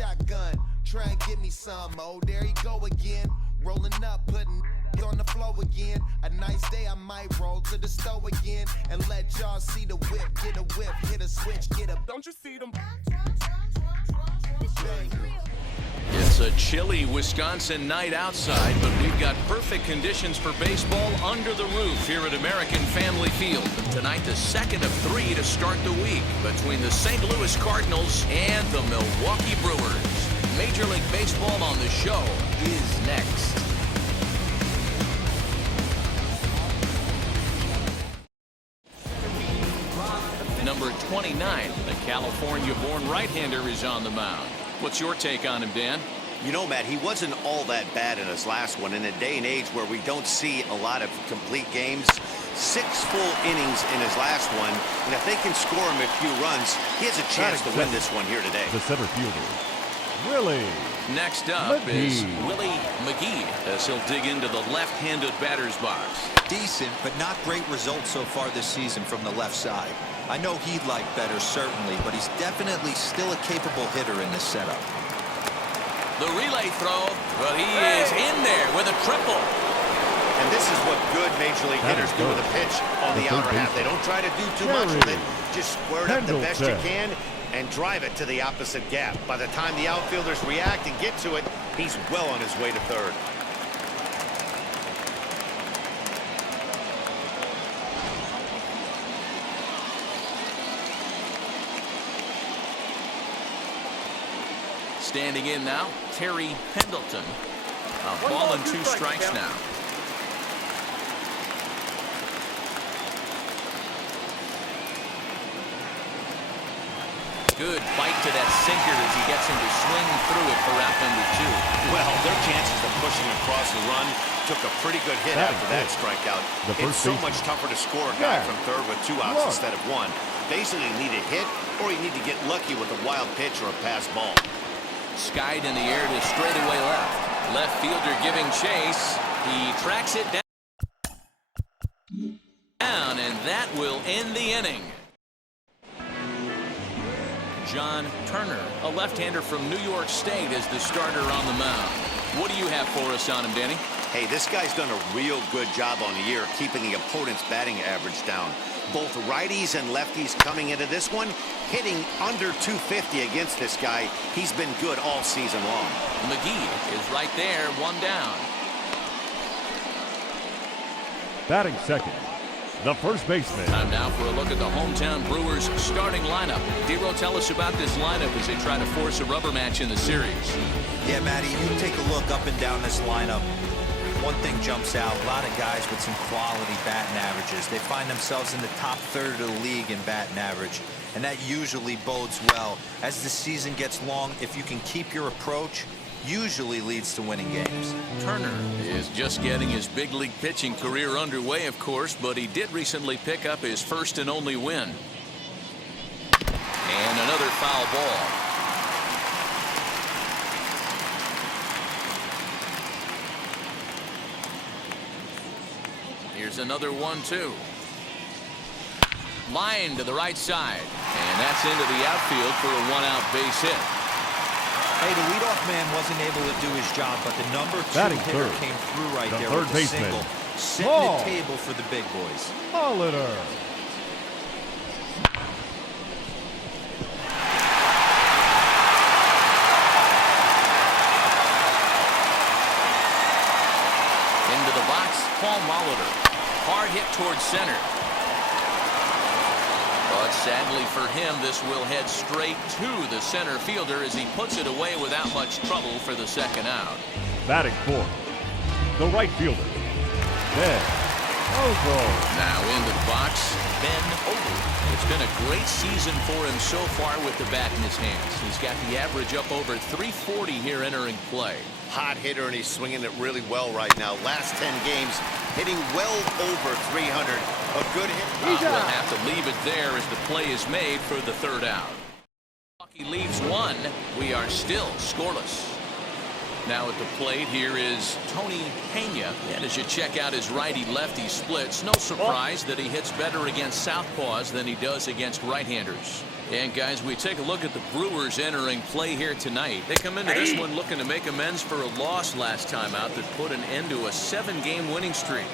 shotgun. Try and get me some. Oh, there you go again. Rolling up, putting on the flow again. A nice day, I might roll to the stove again and let y'all see the whip. Get a whip, hit a switch, get a. Don't you see them? It's a chilly Wisconsin night outside, but we've got perfect conditions for baseball under the roof here at American Family Field. Tonight, the second of 3 to start the week between the St. Louis Cardinals and the Milwaukee Brewers. Major League Baseball on the show is next. Number 29, the California-born right-hander, is on the mound. What's your take on him, Dan? You know, Matt, he wasn't all that bad in his last one. In a day and age where we don't see a lot of complete games, 6 full innings in his last one, and if they can score him a few runs, he has a chance to win this one here today. The center fielder, Willie. Next up is Willie McGee, as he'll dig into the left-handed batter's box. Decent, but not great results so far this season from the left side. I know he'd like better, certainly, but he's definitely still a capable hitter in this setup. The relay throw, but he is in there with a triple. And this is what good Major League hitters do with a pitch on the outer half. They don't try to do too much with it. Just square it up the best you can and drive it to the opposite gap. By the time the outfielders react and get to it, he's well on his way to third. Standing in now, Terry Pendleton. A ball and 2 strikes now. Good bite to that sinker as he gets him to swing through it for out number 2. Well, their chances of pushing across the run took a pretty good hit after that strikeout. It's so much tougher to score a guy from third with 2 outs instead of 1. Basically, you need a hit or you need to get lucky with a wild pitch or a pass ball. Skied in the air to straightaway left. Left fielder giving chase. He tracks it down, and that will end the inning. John Turner, a left-hander from New York State, is the starter on the mound. What do you have for us on him, Danny? Hey, this guy's done a real good job on the year keeping the opponent's batting average down. Both righties and lefties coming into this one, hitting under 250 against this guy. He's been good all season long. McGee is right there, 1 down. Batting second, the first baseman. Time now for a look at the hometown Brewers starting lineup. Dero, tell us about this lineup as they try to force a rubber match in the series. Yeah, Matty, you take a look up and down this lineup. One thing jumps out, a lot of guys with some quality batting averages. They find themselves in the top third of the league in batting average, and that usually bodes well. As the season gets long, if you can keep your approach, usually leads to winning games. Turner is just getting his big league pitching career underway, of course, but he did recently pick up his first and only win. And another foul ball. Here's another 1-2. Line to the right side. And that's into the outfield for a 1-out base hit. Hey, the leadoff man wasn't able to do his job, but the number 2 hitter came through right there with a single. Setting the table for the big boys. Molitor. Into the box, Paul Molitor. Hard hit towards center. But sadly for him, this will head straight to the center fielder as he puts it away without much trouble for the 2nd out. Batting fourth, the right fielder, Ben Ogle. Now into the box, Ben Ogle. It's been a great season for him so far with the bat in his hands. He's got the average up over 340 here entering play. Hot hitter, and he's swinging it really well right now. Last 10 games, hitting well over 300. A good hit. We'll have to leave it there as the play is made for the 3rd out. Milwaukee leaves 1. We are still scoreless. Now at the plate here is Tony Pena, and as you check out his righty-lefty splits, no surprise that he hits better against southpaws than he does against right-handers. And guys, we take a look at the Brewers entering play here tonight. They come into this one looking to make amends for a loss last time out that put an end to a 7-game winning streak.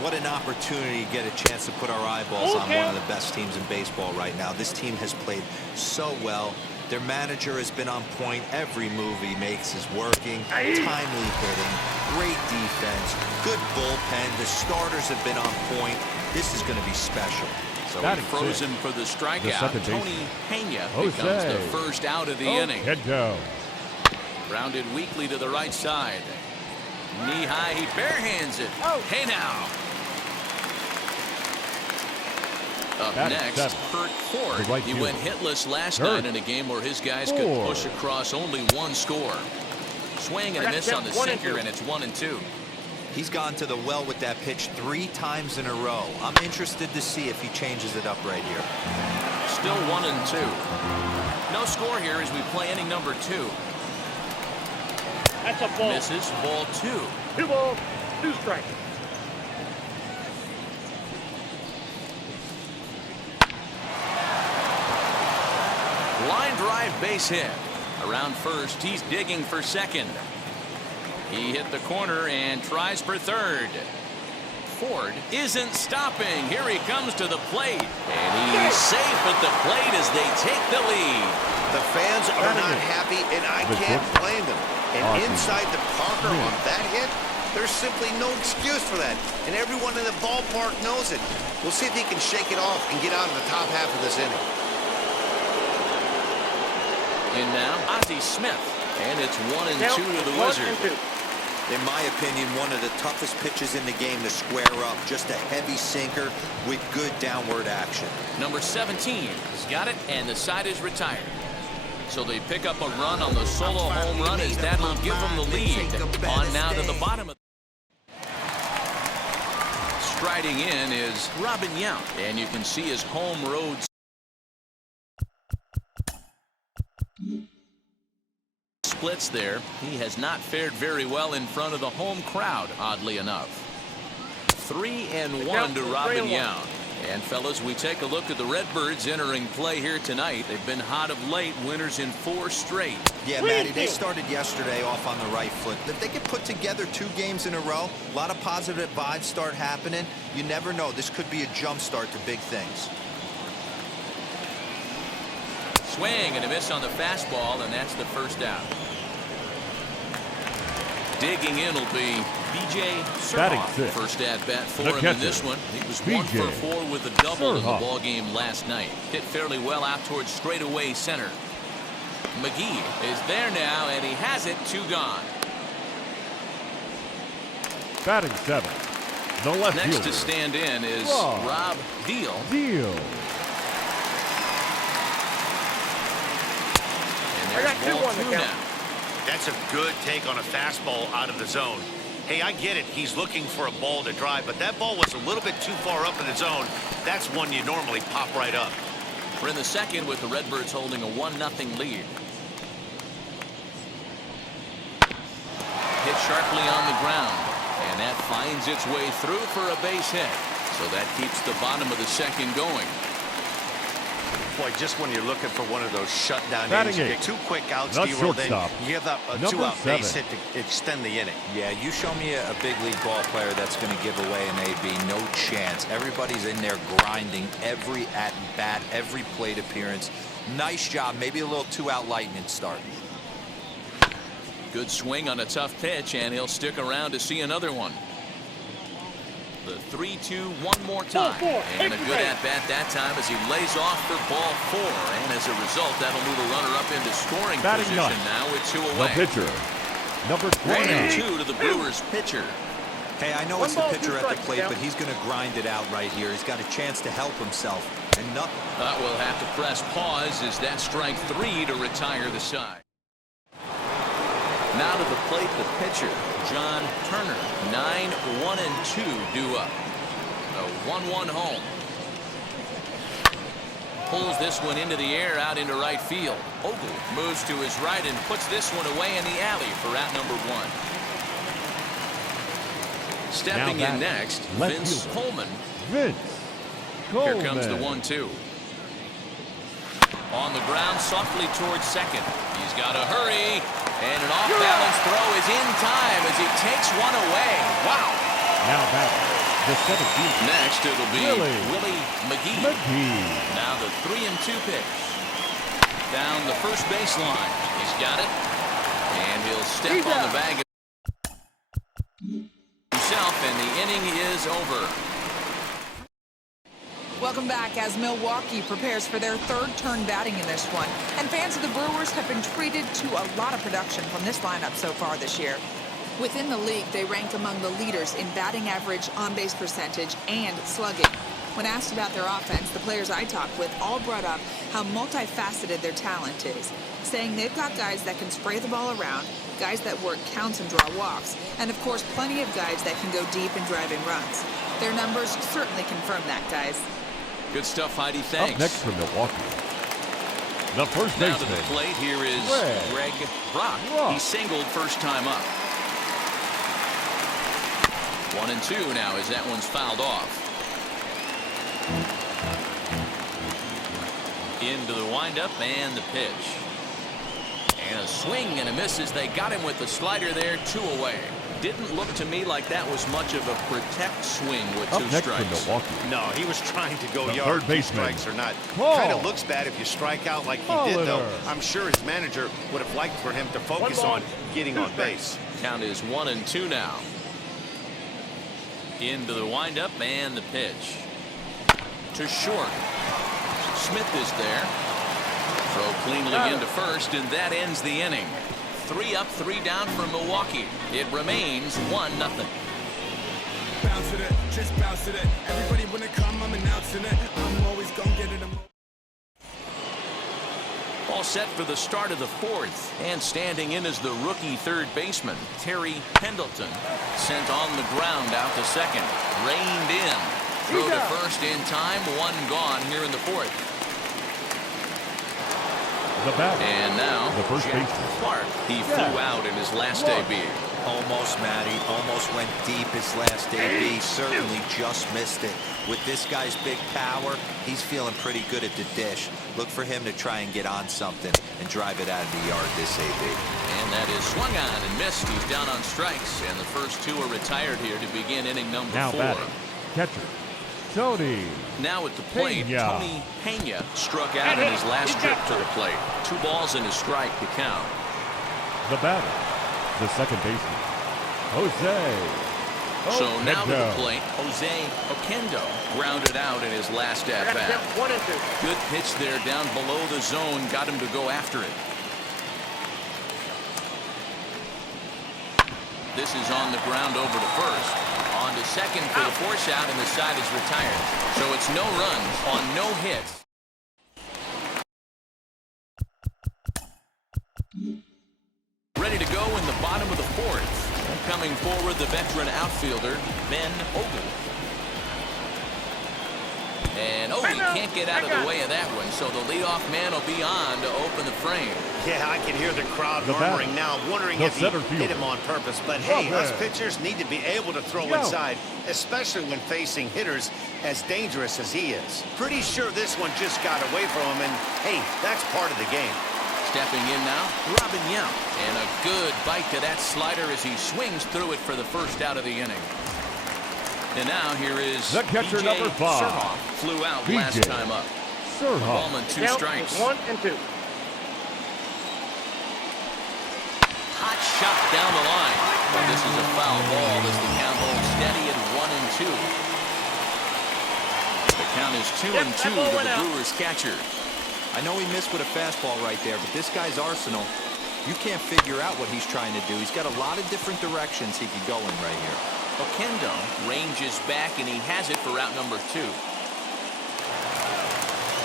What an opportunity to get a chance to put our eyeballs on one of the best teams in baseball right now. This team has played so well. Their manager has been on point. Every move he makes is working. Timely hitting, great defense, good bullpen. The starters have been on point. This is going to be special. So he froze him for the strikeout. Tony Pena becomes the first out of the inning. Grounded weakly to the right side. Knee high, he barehands it. Hey now. Up next, Kurt Ford. He went hitless last night in a game where his guys could push across only one score. Swing and a miss on the sinker, and it's 1-2. He's gone to the well with that pitch 3 times in a row. I'm interested to see if he changes it up right here. Still 1-2. No score here as we play inning number 2. That's a ball. Misses, ball 2. 2 balls, 2 strikes. Line drive base hit. Around first, he's digging for second. He hit the corner and tries for third. Ford isn't stopping. Here he comes to the plate. And he's safe at the plate as they take the lead. The fans are not happy, and I can't blame them. And inside the Parker on that hit, there's simply no excuse for that. And everyone in the ballpark knows it. We'll see if he can shake it off and get out of the top half of this inning. In now, Ozzie Smith. And it's 1-2 to the Wizard. In my opinion, one of the toughest pitches in the game to square up. Just a heavy sinker with good downward action. Number 17 has got it, and the side is retired. So they pick up a run on the solo home run as that'll give them the lead. On now to the bottom of. Striding in is Robin Yount, and you can see his home road splits there. He has not fared very well in front of the home crowd, oddly enough. 3-1 to Robin Yount. And fellas, we take a look at the Redbirds entering play here tonight. They've been hot of late, winners in 4 straight. Yeah, Matty, they started yesterday off on the right foot. If they could put together 2 games in a row, a lot of positive vibes start happening. You never know. This could be a jump start to big things. Swing and a miss on the fastball, and that's the first out. Digging in will be B.J. Surhoff. First at bat for him in this one. He was 1 for 4 with a double in the ball game last night. Hit fairly well out towards straightaway center. McGee is there now, and he has it. 2 gone. Batting 7th, the left Next fielder. to stand in is Rob Deal. And there's ball 2 now. That's a good take on a fastball out of the zone. Hey, I get it. He's looking for a ball to drive, but that ball was a little bit too far up in the zone. That's one you normally pop right up. We're in the second with the Redbirds holding a 1-0 lead. Hit sharply on the ground, and that finds its way through for a base hit. So that keeps the bottom of the second going. Boy, just when you're looking for one of those shutdown innings, you get 2 quick outs, The D-roll, then shortstop, you give up a 2-out base hit to extend the inning. Yeah, you show me a big league ball player that's going to give away an AB. No chance. Everybody's in there grinding every at-bat, every plate appearance. Nice job. Maybe a little 2-out lightning start. Good swing on a tough pitch, and he'll stick around to see another one. The 3-2 one more time, and a good at-bat that time as he lays off for ball 4, and as a result that'll move a runner up into scoring position now with 2 away. The pitcher, number 1-2 to the Brewers pitcher. Hey, I know it's the pitcher at the plate, but he's going to grind it out right here. He's got a chance to help himself, and nothing. We'll have to press pause as that strike 3 to retire the side. Now to the plate, the pitcher, John Turner. 9-1-2 due up. A 1-1 home. pulls this one into the air out into right field. Ogle moves to his right and puts this one away in the alley for out number 1. Stepping in next, Vince Coleman. Vince Coleman. Here comes the 1-2. On the ground, softly towards second. He's got to hurry, and an off-balance throw is in time as he takes one away. Wow. Now back, the 17th. Next, it'll be Willie McGee. Now the 3-2 pitch. Down the first baseline. He's got it, and he'll step on the bag himself, and the inning is over. Welcome back as Milwaukee prepares for their third turn batting in this one. And fans of the Brewers have been treated to a lot of production from this lineup so far this year. Within the league, they rank among the leaders in batting average, on-base percentage, and slugging. When asked about their offense, the players I talked with all brought up how multifaceted their talent is, saying they've got guys that can spray the ball around, guys that work counts and draw walks, and of course plenty of guys that can go deep and drive in runs. Their numbers certainly confirm that, guys. Good stuff, Heidi. Thanks. Up next from Milwaukee, the first now baseman. to the plate, here is Greg Brock. He singled first time up. 1-2 now as that one's fouled off. Into the windup and the pitch. And a swing and a miss as they got him with the slider there, 2 away. Didn't look to me like that was much of a protect swing with 2 Up next strikes. from Milwaukee, No, he was trying to go the yard. third baseman. 2 strikes or not. Paul. Kind of looks bad if you strike out like he did, though. Molitor. I'm sure his manager would have liked for him to focus on getting on base. Count is 1-2 now. Into the windup and the pitch. To short. Smith is there. Throw cleanly into first, and that ends the inning. 3 up, 3 down for Milwaukee. It remains 1-0. Bounce it, just bounce it. Everybody when it come, I'm announcing it. I'm always gonna get it. All set for the start of the 4th, and standing in is the rookie third baseman, Terry Pendleton. Sent on the ground out to second. Reined in. Throw to first in time. 1 gone here in the 4th. the bat. And now, the first Jack baseman. Clark. He flew out in his last debut. Almost, Matty. Almost went deep his last debut. Certainly just missed it. With this guy's big power, he's feeling pretty good at the dish. Look for him to try and get on something and drive it out of the yard this AB. And that is swung on and missed. He's down on strikes, and the first 2 are retired here to begin inning number 4. Batting, catcher, Tony. Now at the plate, Pena. Tony Pena struck out in his last trip to the plate. 2 balls and a strike to count. The batter, the second baseman, Jose. So now to the Okendo. plate, Jose Okendo grounded out in his last at-bat. 1-2. Good pitch there down below the zone, got him to go after it. This is on the ground over to first. On to second for the force out, and the side is retired. So it's no runs on no hits. Ready to go in the bottom of the 4th. Coming forward, the veteran outfielder, Ben Ogle. And he can't get out of the way of that one, so the leadoff man will be on to open the frame. Yeah, I can hear the crowd The murmuring batter, now, wondering the if he center hit fielder. him on purpose. But hey, us Robert. pitchers need to be able to throw Yo. inside, especially when facing hitters as dangerous as he is. Pretty sure this one just got away from him, and hey, that's part of the game. Stepping in now, Robin Yount. And a good bite to that slider as he swings through it for the first out of the inning. And now here is The catcher, BJ number 5. Surhoff. Flew out BJ last time up. Surhoff. Ballman 2 strikes. 1-2. Hot shot down the line. But this is a foul ball as the count holds steady at 1-2. The count is 2-2 to the Brewers catcher. I know he missed with a fastball right there, but this guy's arsenal, you can't figure out what he's trying to do. He's got a lot of different directions he could go in right here. Okendo ranges back, and he has it for out number 2.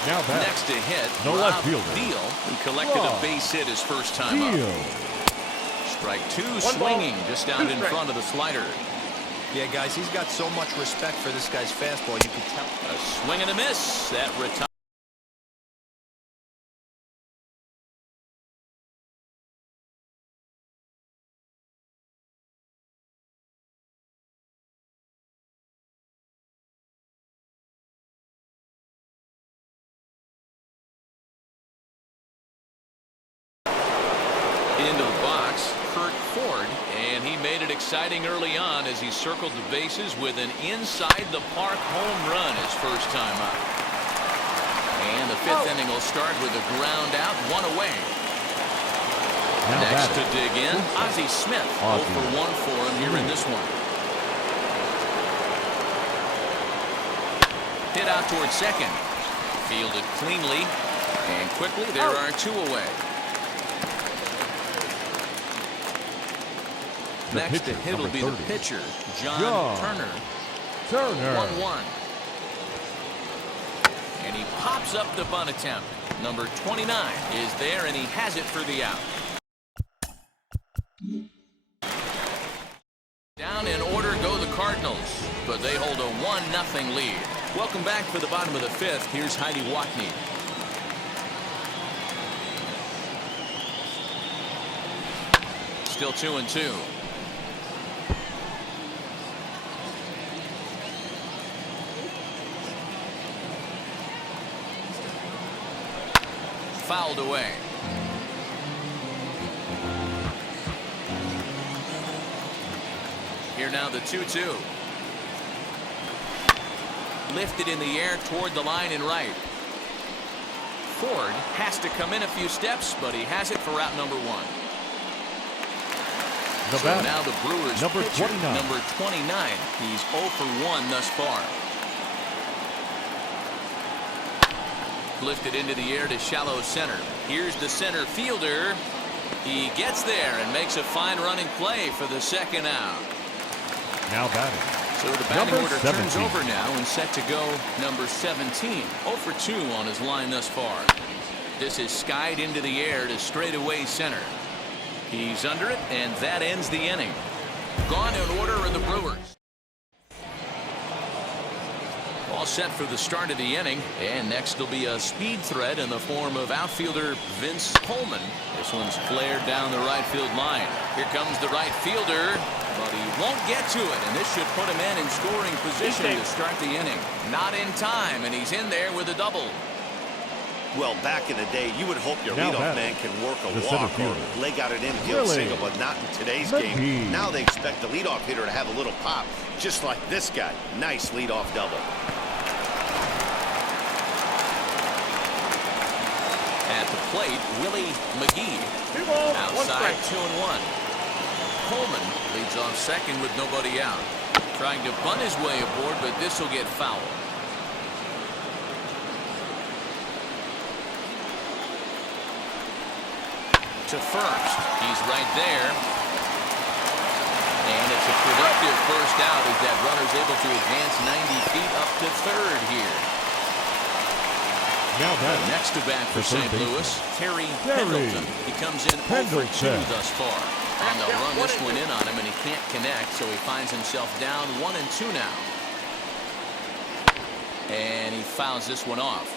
Now back. Next to hit, The Rob left fielder. Deal, who collected a Rob base hit his first time up. Deal. Strike 2 One ball, swinging just out 2 in strikes. front of the slider. Yeah, guys, he's got so much respect for this guy's fastball. You can tell. A swing and a miss. That retires. Into the box, Kurt Ford, and he made it exciting early on as he circled the bases with an inside-the-park home run his first time up. And the fifth inning will start with a ground out, one away. Now Next to batting. dig in, Ozzie Smith. 0 for 1 for him here in this one. Hit out towards second. Fielded cleanly. And quickly, there are 2 away. Next to hit will be the pitcher, John Turner. 1-1. And he pops up the bunt attempt. Number 29 is there, and he has it for the out. Down in order go the Cardinals, but they hold a 1-0 lead. Welcome back for the bottom of the 5th. Here's Heidi Watney. Still 2-2. Fouled away. Here now the 2-2. Lifted in the air toward the line and right. Ford has to come in a few steps, but he has it for out number 1. So now the Brewers number pitcher, 29. number 29. He's 0 for 1 thus far. Lifted into the air to shallow center. Here's the center fielder. He gets there and makes a fine running play for the second out. Now batting. So the batting Number order 17. turns over now and set to go number 17. 0 for 2 on his line thus far. This is skied into the air to straightaway center. He's under it, and that ends the inning. Gone in order are the Brewers. All set for the start of the inning, and next will be a speed threat in the form of outfielder Vince Coleman. This one's flared down the right field line. Here comes the right fielder, but he won't get to it, and this should put him in scoring position to start the inning. Not in time, and he's in there with a double. Well, back in the day, you would hope your leadoff man can work a walk or leg out an infield single, but not in today's game. Now they expect the leadoff hitter to have a little pop, just like this guy. Nice leadoff double. At the plate, Willie McGee. Outside, 2-1. Coleman leads off second with nobody out. Trying to bunt his way aboard, but this will get fouled. To first. He's right there. And it's a productive first out as that runner's able to advance 90 feet up to third here. Now batting. Next to bat for St. Louis, Terry Pendleton. He comes in 0 for 2 thus far. And they'll run this one in on him, and he can't connect, so he finds himself down 1-2 now. And he fouls this one off.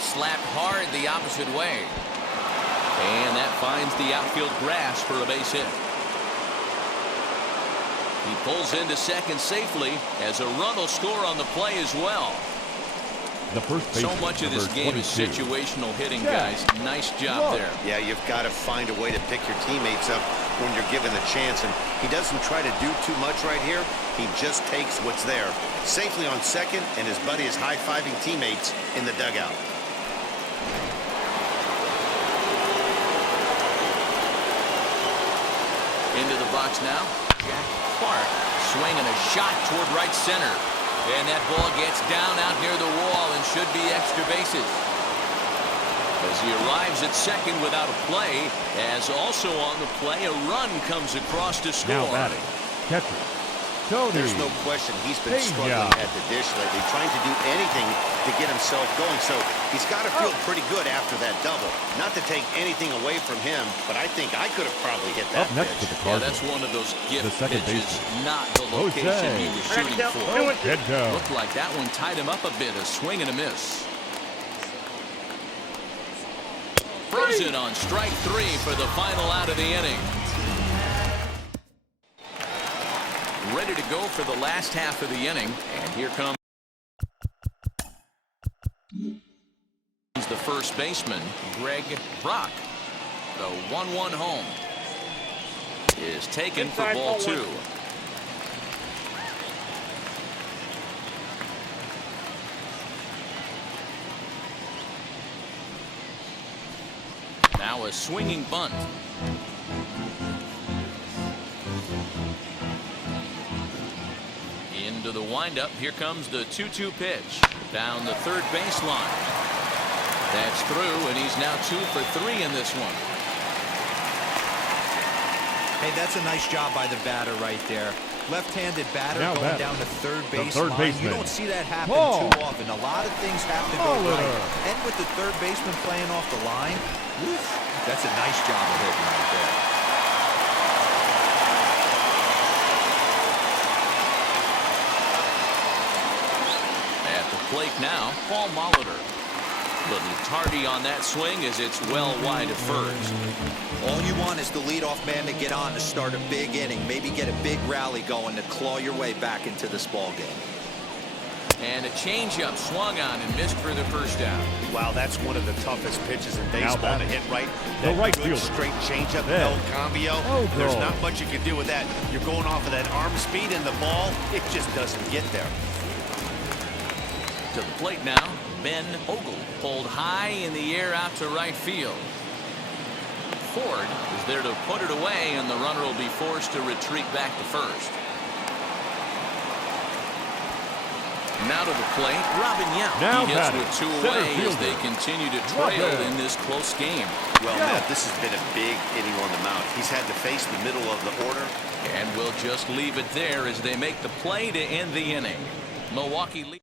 Slapped hard the opposite way. And that finds the outfield grass for a base hit. He pulls into second safely as a run will score on the play as well. The first so much of this game 22. Is situational hitting, guys. Nice job there. Yeah, you've got to find a way to pick your teammates up when you're given the chance, and he doesn't try to do too much right here. He just takes what's there. Safely on second, and his buddy is high-fiving teammates in the dugout. Into the box now, Jack Clark swinging a shot toward right center. And that ball gets down out near the wall and should be extra bases. As he arrives at second without a play, as also on the play, a run comes across to score. Now batting, catcher Tony. There's no question he's been struggling at the dish lately, trying to do anything to get himself going. So he's got to feel pretty good after that double. Not to take anything away from him, but I think I could have probably hit that Up next pitch. to the Cardinals. That's one of those gift second pitches, not the location he was shooting for. Looked like that one tied him up a bit, a swing and a miss. Frozen on strike 3 for the final out of the inning. Ready to go for the last half of the inning, and here comes the first baseman, Greg Brock. The 1-1 home is taken for ball 2. Now a swinging bunt. Into the windup. Here comes the 2-2 pitch. Down the third baseline. That's through, and he's now 2 for 3 in this one. Hey, that's a nice job by the batter right there. Left-handed batter Now going batter. down the third base third line. baseman. You don't see that happen Ball. too often. A lot of things have to go Molitor. right. And with the third baseman playing off the line, woof, that's a nice job of hitting right there. At the plate now, Paul Molitor. Little tardy on that swing as it's well wide of first. All you want is the leadoff man to get on to start a big inning, maybe get a big rally going to claw your way back into this ball game. And a changeup swung on and missed for the first out. Wow, that's one of the toughest pitches in baseball to batting. hit right. The That right good fielder. straight changeup, Then. El Cambio. There's Ogle. not much you can do with that. You're going off of that arm speed, and the ball, it just doesn't get there. To the plate now, Ben Ogle pulled high in the air out to right field. Ford is there to put it away, and the runner will be forced to retreat back to first. Now to the plate, Robin Yount. Now He hits batting, with 2 center away as fielder, they continue to trail Robin. in this close game. Well, Matt, this has been a big inning on the mound. He's had to face the middle of the order. And we'll just leave it there as they make the play to end the inning. Milwaukee lead.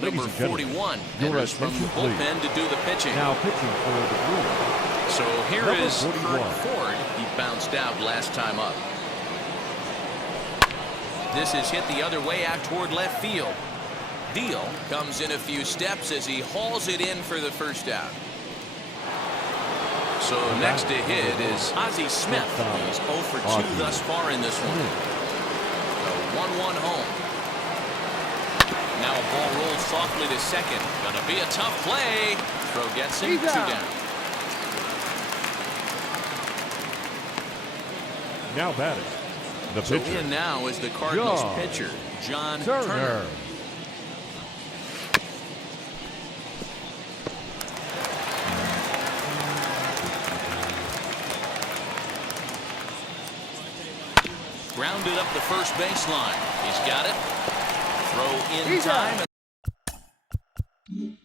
Ladies Number and gentlemen, 41 your enters from the attention, please. bullpen to do the pitching. Now pitching for the Brewers. So here Number is 41. Kurt Ford. He bounced out last time up. This is hit the other way out toward left field. Deal comes in a few steps as he hauls it in for the first out. So next to hit is Ozzie Smith. He's 0 for 2 thus far in this one. The 1-1 home. Now a ball rolls softly to second. Gonna be a tough play. Throw gets him 2 down. Now batting. The So pitcher. in now is the Cardinals John pitcher, John Turner. Turner. Grounded up the first baseline. He's got it. Throw in time. And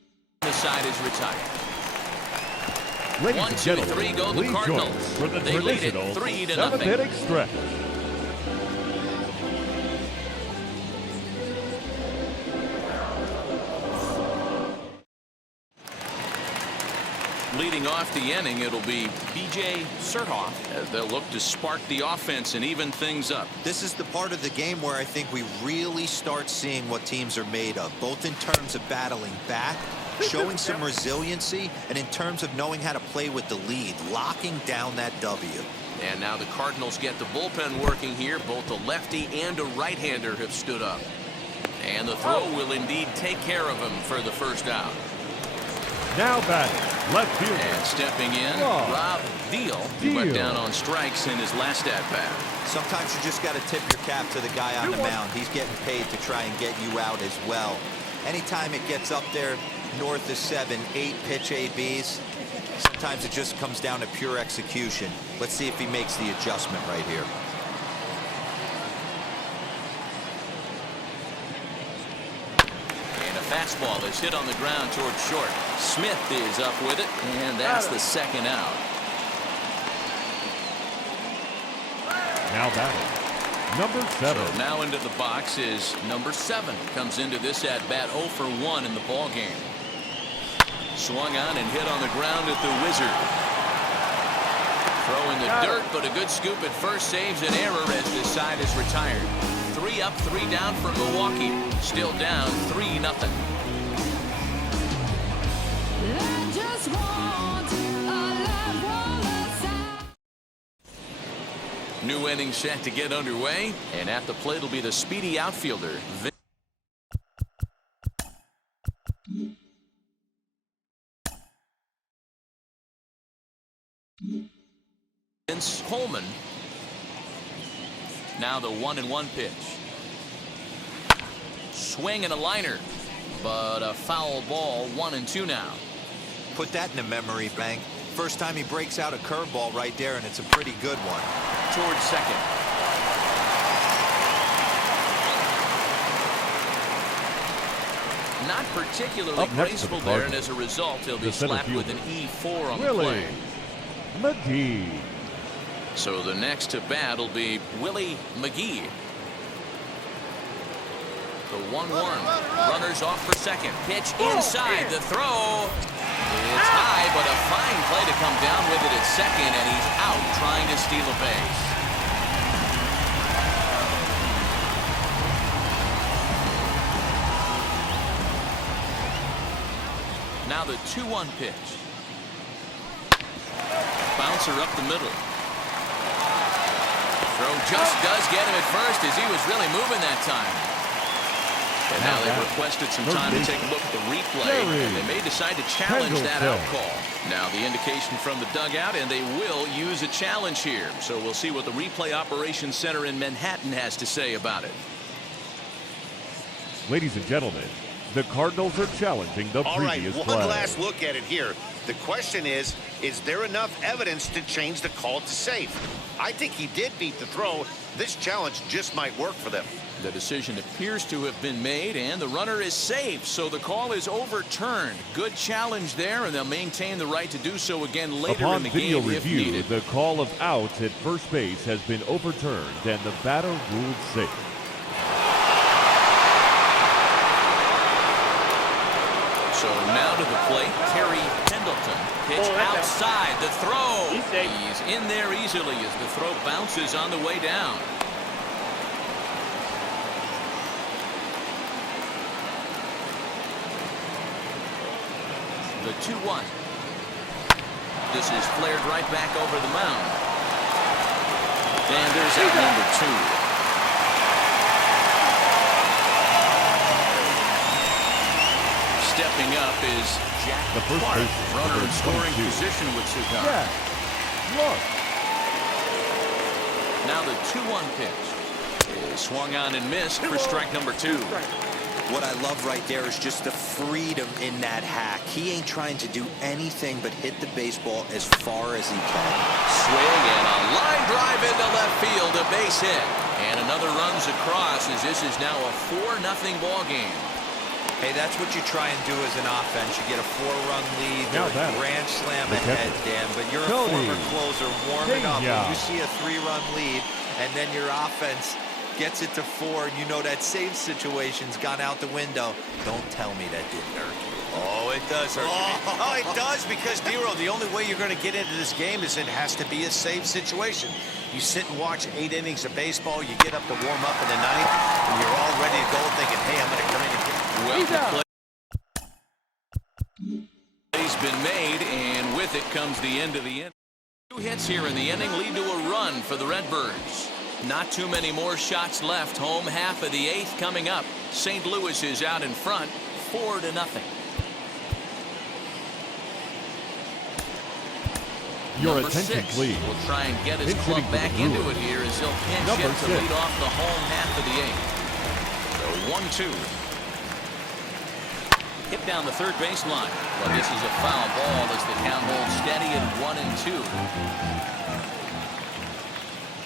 the side is retired. Ladies 1, and 2, gentlemen, 3 go the please join Cardinals. us for the They lead it traditional 3-0. seventh-inning stretch. Leading off the inning, it'll be B.J. Surhoff as they'll look to spark the offense and even things up. This is the part of the game where I think we really start seeing what teams are made of, both in terms of battling back, showing some resiliency, and in terms of knowing how to play with the lead, locking down that W. And now the Cardinals get the bullpen working here. Both a lefty and a right-hander have stood up. And the throw will indeed take care of him for the first out. Now batting, left fielder. And stepping in, Rob Rob Deal. He went Deal. down on strikes in his last at-bat. Sometimes you just got to tip your cap to the guy on the mound. He's getting paid to try and get you out as well. Anytime it gets up there north of 7, 8 pitch ABs, sometimes it just comes down to pure execution. Let's see if he makes the adjustment right here. And a fastball is hit on the ground towards short. Smith is up with it, and that's the second out. Now batting, number 7. So now into the box is number 7. Comes into this at-bat 0 for 1 in the ball game. Swung on and hit on the ground at the Wizard. Throw in the dirt, but a good scoop at first saves an error as this side is retired. 3 up, 3 down for Milwaukee. Still down 3-0. New inning set to get underway, and at the plate will be the speedy outfielder. Vince Coleman. Now the 1-1 pitch. Swing and a liner, but a foul ball. 1-2 now. Put that in the memory bank. First time he breaks out a curveball right there, and it's a pretty good one. Towards second. Not particularly graceful there, and as a result, he'll be slapped with an E4 on the play. McGee. So the next to bat will be Willie McGee. The 1-1. Runners off for second. Pitch inside. The throw. It's high, but a fine play to come down with it at second, and he's out trying to steal a base. Now the 2-1 pitch. Bouncer up the middle. Throw just does get him at first as he was really moving that time. And now they've requested some time to take a look at the replay, and they may decide to challenge that out call. Now the indication from the dugout, and they will use a challenge here. So we'll see what the replay operations center in Manhattan has to say about it. Ladies and gentlemen, the Cardinals are challenging the previous play. All right, one last look at it here. The question is there enough evidence to change the call to safe? I think he did beat the throw. This challenge just might work for them. The decision appears to have been made, and the runner is safe, so the call is overturned. Good challenge there, and they'll maintain the right to do so again later in the game if review, needed. the call of out at first base has been overturned, and the batter ruled safe. So now to the plate, Terry Pendleton. Pitch outside, the throw. He's in there easily as the throw bounces on the way down. The 2-1. This is flared right back over the mound. And there's out number 2. Stepping up is Jack the first Clark, base, runner in scoring 22. position with Sugar. Yeah. Look. Now the 2-1 pitch is swung on and missed for strike number 2. What I love right there is just the freedom in that hack. He ain't trying to do anything but hit the baseball as far as he can. Swing and a line drive into left field, a base hit. And another runs across as this is now a 4-0 ball game. Hey, that's what you try and do as an offense. You get a 4-run lead, or a grand slam ahead, Dan, but you're a former closer. Warm it up. When you see a 3-run lead, and then your offense gets it to 4, and you know that save situation's gone out the window. Don't tell me that didn't hurt you. Oh, it does hurt you. Oh, it does, because, Dero, the only way you're going to get into this game is it has to be a save situation. You sit and watch 8 innings of baseball, you get up to warm up in the 9th, and you're all ready to go thinking, hey, I'm going to come in and get well, the play's been made, and with it comes the end of the inning. 2 hits here in the inning lead to a run for the Redbirds. Not too many more shots left. Home half of the 8th coming up. St. Louis is out in front, 4-0. Your Number attention, 6 please. will try and get his club back into it here as he'll pinch hit to lead off the home half of the 8th. So 1-2. Hit down the third baseline, but this is a foul ball as the count holds steady at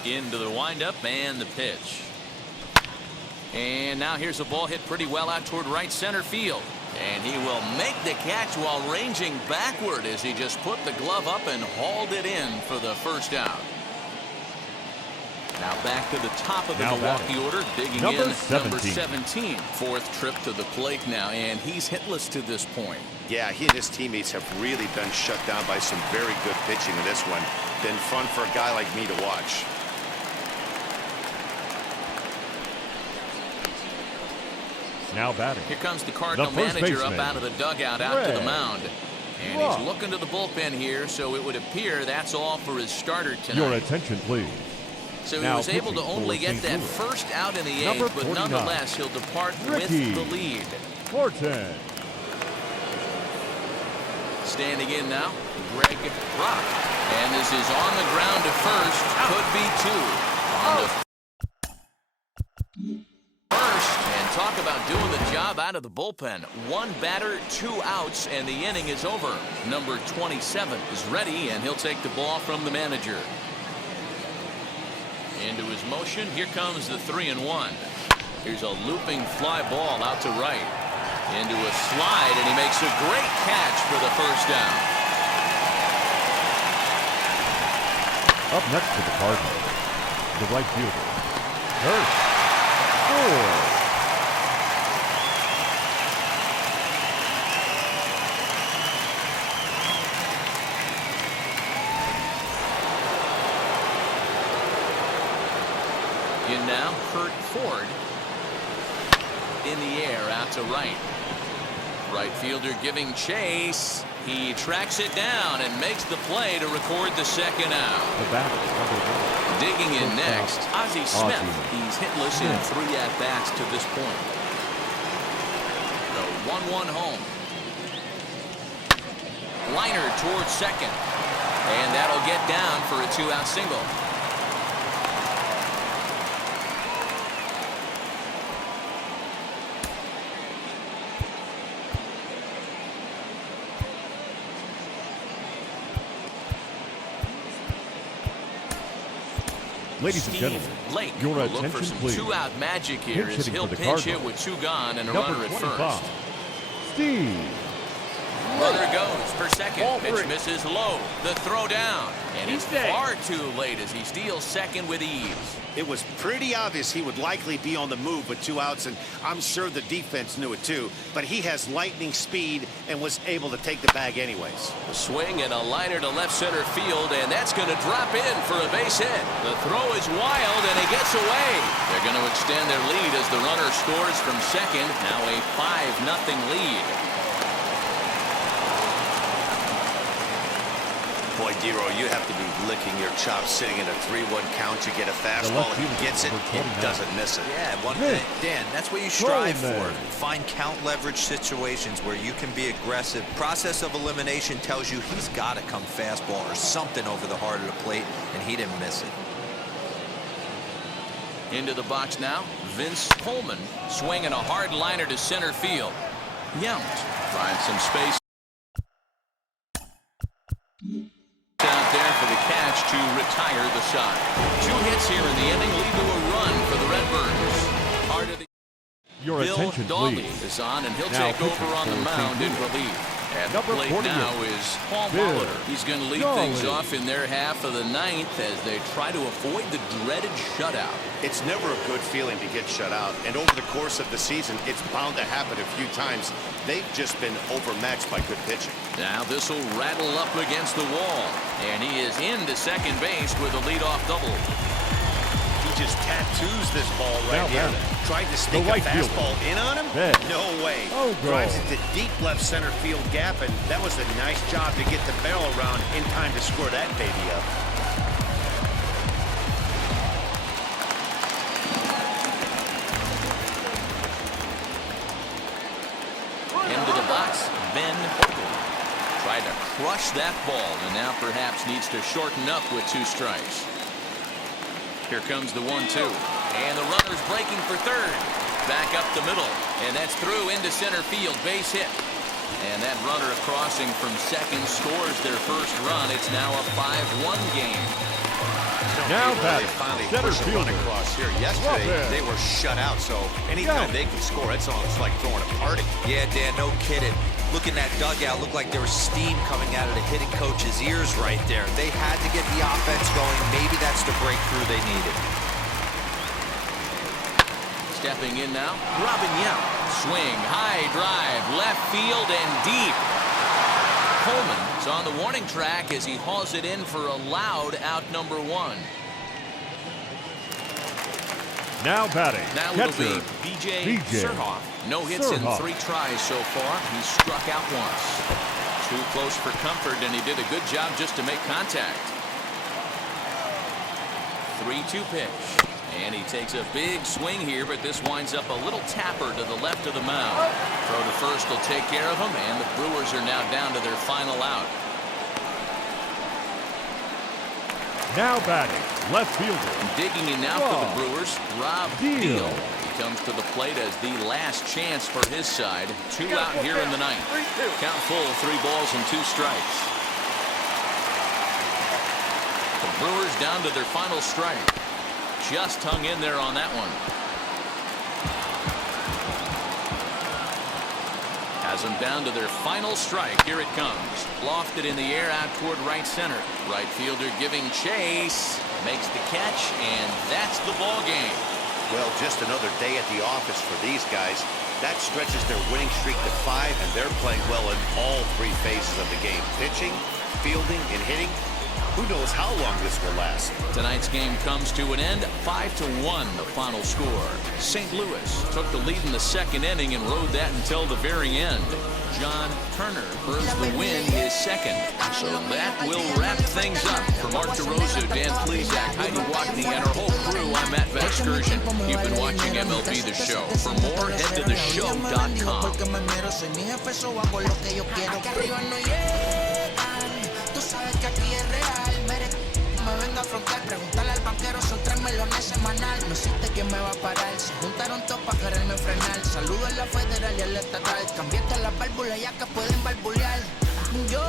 1-2. Into the windup and the pitch. And now here's a ball hit pretty well out toward right center field. And he will make the catch while ranging backward as he just put the glove up and hauled it in for the first out. Now back to the top of the Milwaukee order, digging in number 17. 4th trip to the plate now, and he's hitless to this point. Yeah, he and his teammates have really been shut down by some very good pitching in this one. Been fun for a guy like me to watch. Now batting. Here comes the Cardinal manager up out of the dugout, out to the mound. And he's looking to the bullpen here, so it would appear that's all for his starter tonight. Your attention, please. So he was able to only get that first out in the 8th, but nonetheless, he'll depart with the lead. Horton. Standing in now, Greg Brock. And this is on the ground to first. Could be two. On the first. And talk about doing the job out of the bullpen. One batter, 2 outs, and the inning is over. Number 27 is ready, and he'll take the ball from the manager. Into his motion. Here comes the 3-1. Here's a looping fly ball out to right. Into a slide, and he makes a great catch for the first down. Up next for the Cardinals, the right fielder, Hurst. In now, Kurt Ford. In the air, out to right. Right fielder giving chase. He tracks it down and makes the play to record the second out. The batter, number 1. Digging in next, Ozzie Smith. He's hitless in 3 at-bats to this point. The 1-1 home. Liner towards second. And that'll get down for a 2-out single. Ladies and gentlemen, Lake your will look for attention, some please. 2-out magic here Pinch as hitting he'll for the pinch hit Cardinals. with 2 gone and a Number runner at 25, first. Steve. Runner goes for second. Ball Pitch 3. misses low. The throw down. And it's He's dead. far too late as he steals second with ease. It was pretty obvious he would likely be on the move with 2 outs, and I'm sure the defense knew it too. But he has lightning speed and was able to take the bag anyways. A swing and a liner to left center field, and that's going to drop in for a base hit. The throw is wild, and he gets away. They're going to extend their lead as the runner scores from second. Now a 5-0 lead. Boy, Dero, you have to be licking your chops sitting in a 3-1 count. You get a fastball, he gets it, he doesn't miss it. Yeah, Dan, that's what you strive for. Find count leverage situations where you can be aggressive. Process of elimination tells you he's got to come fastball or something over the heart of the plate, and he didn't miss it. Into the box now, Vince Coleman swinging a hard liner to center field. Yount finds some space out there for the catch to retire the side. 2 hits here in the inning lead to a run for the Redbirds. Part of the Your Bill attention, Dawley please. is on, and he'll Now take over pitching on the for mound in St. Louis. relief. At the Number plate 48, now is Paul Bill Molitor. He's going to lead things off in their half of the 9th as they try to avoid the dreaded shutout. It's never a good feeling to get shut out, and over the course of the season, it's bound to happen a few times. They've just been overmatched by good pitching. Now this will rattle up against the wall, and he is into second base with a leadoff double. He just tattoos this ball right Now here. batting, Tried to sneak the a right fielder, fastball in on him? Ted. No way. Oh, Drives go. it to deep left center field gap, and that was a nice job to get the barrel around in time to score that baby up. Into the box, Ben Hogan tried to crush that ball, and now perhaps needs to shorten up with 2 strikes. Here comes the 1-2, and the runner's breaking for third. Back up the middle, and that's through into center field, base hit. And that runner crossing from second scores their first run. It's now a 5-1 game. Now They batting, finally center pushed a run fielder, across here. Yesterday, Lopez. they were shut out, so anytime Yeah. they can score, it's almost like throwing a party. Yeah, Dan, no kidding. Look in that dugout. Looked like there was steam coming out of the hitting coach's ears right there. They had to get the offense going. Maybe that's the breakthrough they needed. Stepping in now, Robin Yount. Swing, high drive, left field and deep. Coleman is on the warning track as he hauls it in for a loud out number 1. now batting, Now it'll catcher, be B.J. Surhoff. No hits in Surhoff. 3 tries so far. He struck out once. Too close for comfort, and he did a good job just to make contact. 3-2 pitch. And he takes a big swing here, but this winds up a little tapper to the left of the mound. Throw to first will take care of him, and the Brewers are now down to their final out. Now batting, left fielder. Digging in now for the Brewers, Rob Deal. He comes to the plate as the last chance for his side. 2 out here in the ninth. Count full, 3 balls and 2 strikes. The Brewers down to their final strike. Just hung in there on that one. Has them down to their final strike. Here it comes. Lofted in the air out toward right center. Right fielder giving chase. Makes the catch, and that's the ball game. Well, just another day at the office for these guys. That stretches their winning streak to 5, and they're playing well in all 3 phases of the game. Pitching, fielding, and hitting. Who knows how long this will last? Tonight's game comes to an end. 5-1 the final score. St. Louis took the lead in the 2nd inning and rode that until the very end. John Turner earns the win, his 2nd. So that will wrap things up. For Mark DeRosa, Dan Plesac, Heidi Watney, and our whole crew, I'm Matt Vasgersian. You've been watching MLB The Show. For more, head to theshow.com. Me vengo a afrontar, preguntarle al banquero, son 3 melones semanal. No existe quien me va a parar, se juntaron todos para quererme frenar. Saludo en la federal y en la estatal. Cambié todas las válvulas ya que pueden barbulear. Yo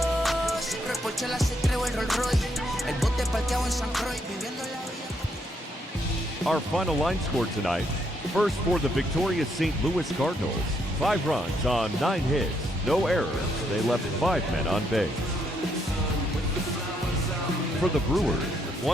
siempre por chela se creo el Rolls Royce. El bote parqueado en San Croix, viviendo la vida. Our final line score tonight. First for the victorious St. Louis Cardinals. 5 runs on 9 hits. No errors. They left 5 men on base. For the Brewers,